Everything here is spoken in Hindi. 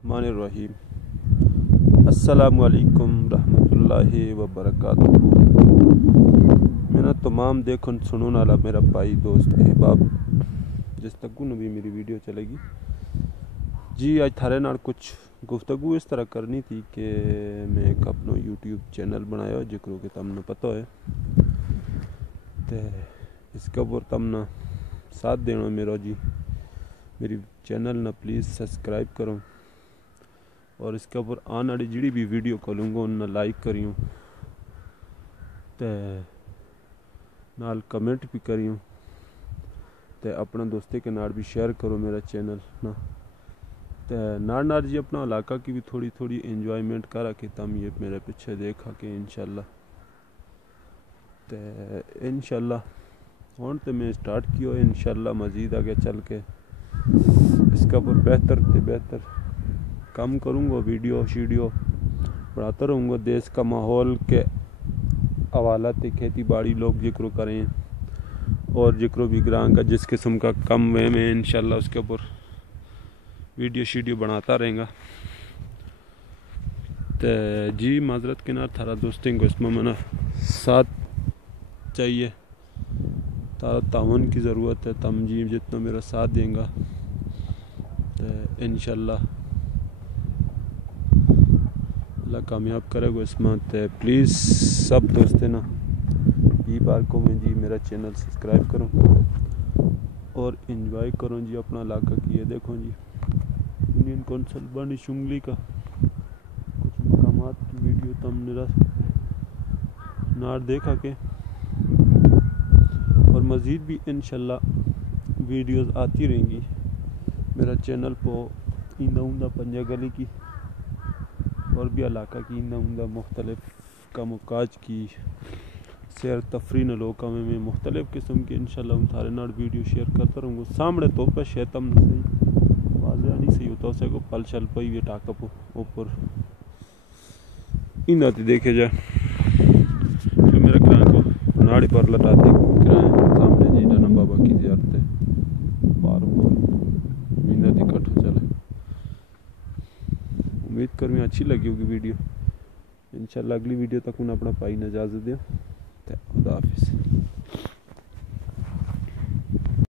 बिस्मिल्लाहिर्रहमानिर्रहीम। अस्सलामु अलैकुम रहमतुल्लाहि व बरकातुहू। मेरा तमाम देखन सुनने वाला मेरा भाई दोस्त अहबाब जिस तक भी मेरी वीडियो चलेगी जी, आज थारे नाल कुछ गुफ्तगू इस तरह करनी थी कि मैं एक अपना यूट्यूब चैनल बनाया जिक्रो कि तमने पता है तो इसके ऊपर तमने साथ देना मेरा जी। मेरी चैनल ना प्लीज़ सब्सक्राइब करो और इसके ऊपर आने वाली जी भी वीडियो खोलूँगा उन्हें लाइक करियो तो नाल कमेंट भी करियो तो अपने दोस्ते के नाल भी शेयर करो मेरा चैनल ना तो नाल जी अपना इलाका की भी थोड़ी थोड़ी एंजॉयमेंट करा कि तम ये मेरे पीछे देखा कि इंशाल्लाह हूँ तो मैं स्टार्ट किया इंशाल्लाह मज़ीद आगे चल के इसका ऊपर बेहतर से बेहतर काम करूँगा, वीडियो शीडियो बनाता रहूँगा। देश का माहौल के हवाला से खेती बाड़ी लोग जिक्र करें और जिक्र भी ग्रां का जिस किस्म का कम वे में इंशाल्लाह उसके ऊपर वीडियो शीडियो बनाता रहेगा। तो जी माजरत के नार थारा दोस्तों को इसमें मना साथ चाहिए, तारा तावन की ज़रूरत है। तम जी जितना मेरा साथ देंगे तो इंशाल्लाह अल्लाह कामयाब करेगा इसमें। तो प्लीज़ सब दोस्त ना ये बार को मैं जी मेरा चैनल सब्सक्राइब करो और इंजॉय करो जी अपना इलाका की। ये देखो जी यूनियन कौंसिल बनी शुंगली का कुछ मकामात की वीडियो तम मेरा नार देखा के और मज़ीद भी इंशाल्लाह वीडियोस आती रहेंगी मेरा चैनल पर। इंदा उंदा पंजा गली की और भी इलाका की इंदा उंदा मुख्तलिफ काम काज की सैर तफरी न लोका में मैं मुख्तलिफ किस्म के इंशाल्लाह उन थारे नाल वीडियो शेयर करता रहूँगा। सामने तो पे शैतम सही वाज़ा नहीं सही होता उसे को पल शल पई वे टाका पो ऊपर इंदा देखे जाए तो मेरा ग्रां को नाड़ी पर लटाते सामने जी डना बाबा की ज़ियारत है बार इंदा इकट्ठा चले। उम्मीद कर मैं अच्छी लगी होगी वीडियो। इंशाल्लाह अगली वीडियो तक उन्हें अपना भाई ने इजाज़त दिया। खुदा हाफिज़।